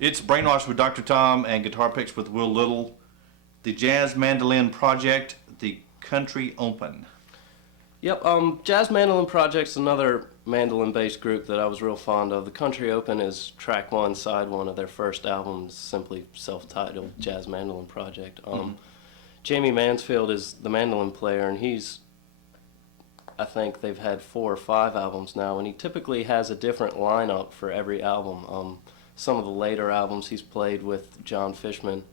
It's Brainwash with Dr. Tom and guitar picks with Will Little. The Jazz Mandolin Project, the Country Open. Yep, Jazz Mandolin Project's another mandolin-based group that I was real fond of. The Country Open is track one, side one of their first album, simply self-titled Jazz Mandolin Project. Jamie Masefield is the mandolin player, and I think they've had 4 or 5 albums now, and he typically has a different lineup for every album. Some of the later albums he's played with John Fishman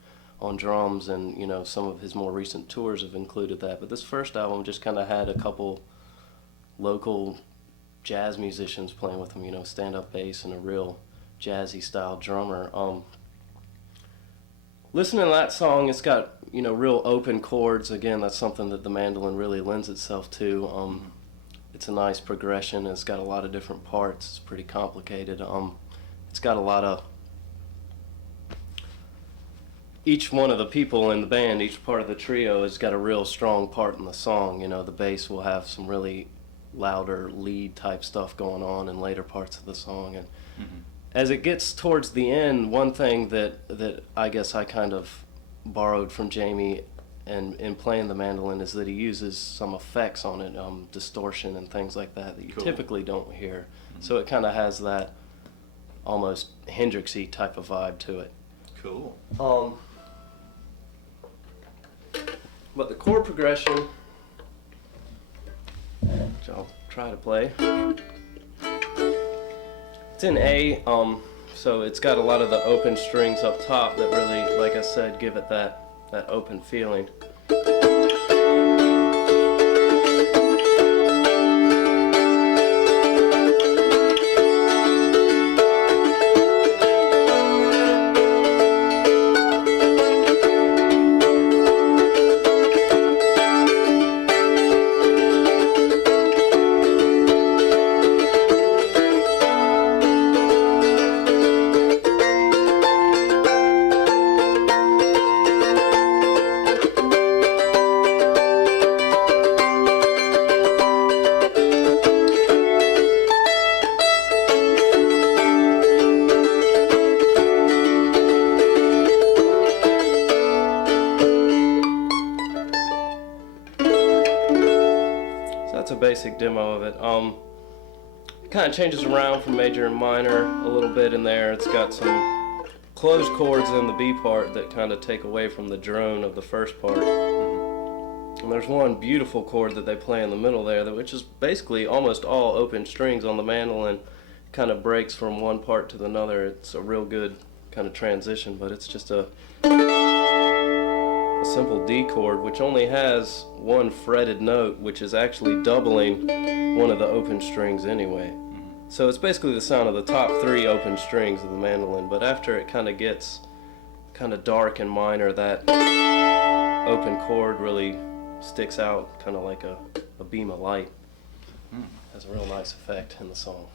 on drums, and some of his more recent tours have included that. But this first album just kind of had a couple local jazz musicians playing with him, stand-up bass and a real jazzy style drummer. Listening to that song, it's got real open chords. Again, that's something that the mandolin really lends itself to. It's a nice progression. It's got a lot of different parts. It's pretty complicated. It's got a lot of, each one of the people in the band, each part of the trio has got a real strong part in the song. The bass will have some really louder lead type stuff going on in later parts of the song. And as it gets towards the end, one thing that I guess I kind of borrowed from Jamie and in playing the mandolin is that he uses some effects on it, distortion and things like that you typically don't hear. So it kind of has that almost Hendrixy type of vibe to it. Cool. But the chord progression, which I'll try to play, it's in A, so it's got a lot of the open strings up top that really, like I said, give it that open feeling. That's a basic demo of it. It kind of changes around from major and minor a little bit in there. It's got some closed chords in the B part that kind of take away from the drone of the first part. And there's one beautiful chord that they play in the middle there, which is basically almost all open strings on the mandolin. Kind of breaks from one part to another. It's a real good kind of transition, but it's just a simple D chord, which only has one fretted note, which is actually doubling one of the open strings anyway. So it's basically the sound of the top 3 open strings of the mandolin, but after it kind of gets kind of dark and minor, that open chord really sticks out kind of like a beam of light. Has a real nice effect in the song.